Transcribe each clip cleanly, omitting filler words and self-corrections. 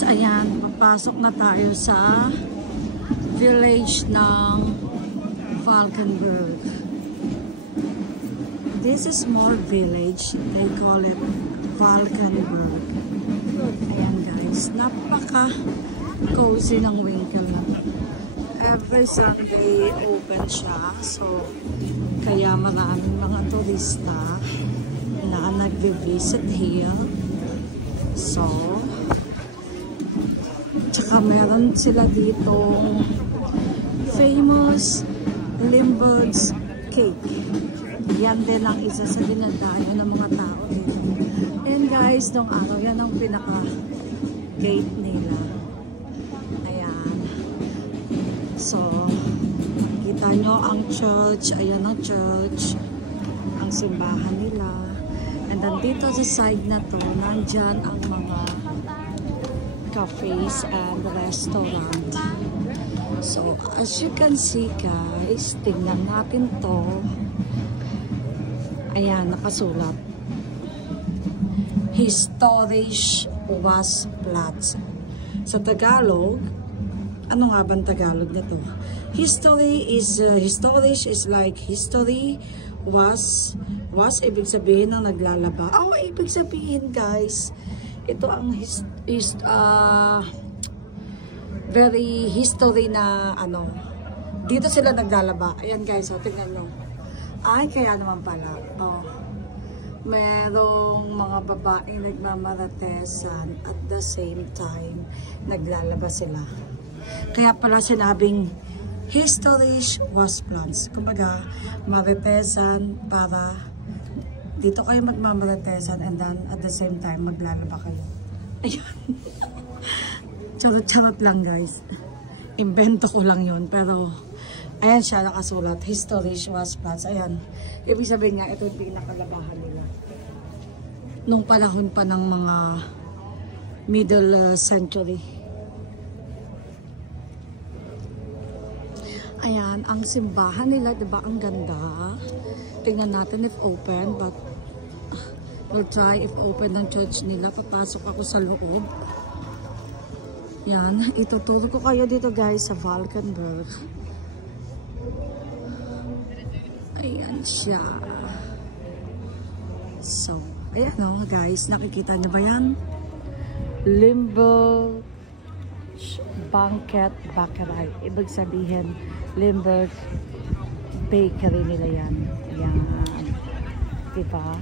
guys, ayan, papasok na tayo sa village ng Valkenburg. This is small village. They call it Valkenburg. Ayan guys, napaka-cozy ng Winkel na. Every Sunday open siya. So, kaya maraming mga turista na nagbe-visit here. So, tsaka meron sila ditong famous Limburg's cake. Yan din ang isa sa dinadayo ng mga tao dito. And guys, nung araw, yan ang pinaka-gate nila. Ayan. So, kita nyo ang church. Ayan ang church. Ang simbahan nila. And then dito sa side na to, nandyan ang mga cafes and restaurant. So, as you can see guys, tingnan natin to. Ayan, nakasulat. Historisch Wasplatz. Sa Tagalog, ano nga bang Tagalog na to? Historisch is like history, was ibig sabihin ng naglalaba. Oh, ibig sabihin guys, ito ang very history na ano, dito sila naglalaba. Ayan guys, so tingnan nyo. Ay, kaya naman pala. Oh, merong mga babaeng nagmamaratesan at the same time naglalaba sila. Kaya pala sinabing historisch Wasplatz. Kumbaga, maritesan para dito kayo magmamaratesan and then at the same time maglalaba kayo. Ayan. Charot-charot lang guys. Invento ko lang yun. Pero, ayan siya nakasulat. Historisch Wasplatz. Ayan. Ibig sabihin nga, ito yung pinakalabahan nila. Nung panahon pa ng mga middle century. Ayan, ang simbahan nila, diba ang ganda? Tingnan natin if open, but we'll try if open ng church nila. Papasok ako sa loob. Yan, ituturo ko kayo dito guys sa Valkenburg. Ayan siya. So, ayan o guys, nakikita niyo ba yan? Limburg Banquet Bakery. Ibig sabihin, Limburg Bakery nila yan. Ayan. Diba?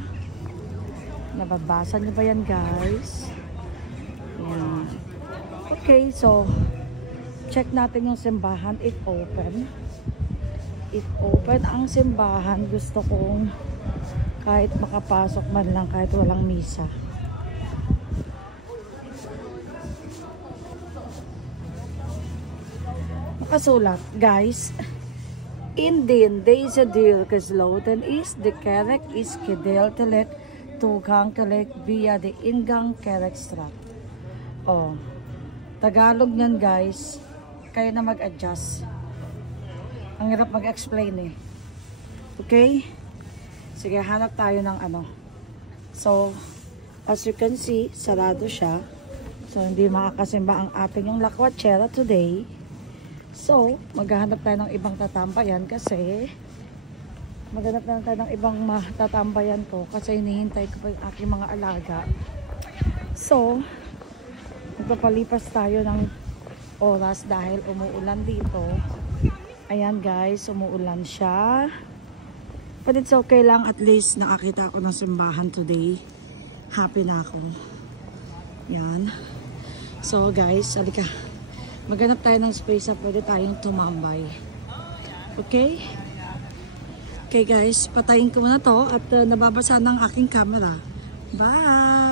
Nababasa niyo ba yan guys? Ayan. Okay, so check natin yung simbahan. If open. If open ang simbahan, gusto kong kahit makapasok man lang, kahit walang misa. Nakasulat, guys. Indien, deze deel gesloten is, de kerk is gedeeltelijk toegankelijk via de ingang Kerkstraat. Oh. Tagalog nyan guys, kayo na mag-adjust. Ang hirap mag-explain eh. Okay? Sige, hanap tayo ng ano. So, as you can see, sarado siya. So, hindi makakasimba ang ating yung lakwatsera today. So, maghahanap tayo ng ibang tatambayan kasi maghanap na tayo ng ibang tatambayan ko kasi hinihintay ko pa yung aking mga alaga. So, magpapalipas tayo ng oras dahil umuulan dito. Ayan guys, umuulan siya. But it's okay lang, at least nakakita ako ng simbahan today. Happy na ako. Yan. So guys, halika. Maghanap tayo ng space na pwede tayong tumambay. Okay? Okay guys, patayin ko muna to at nababasa ng aking camera. Bye!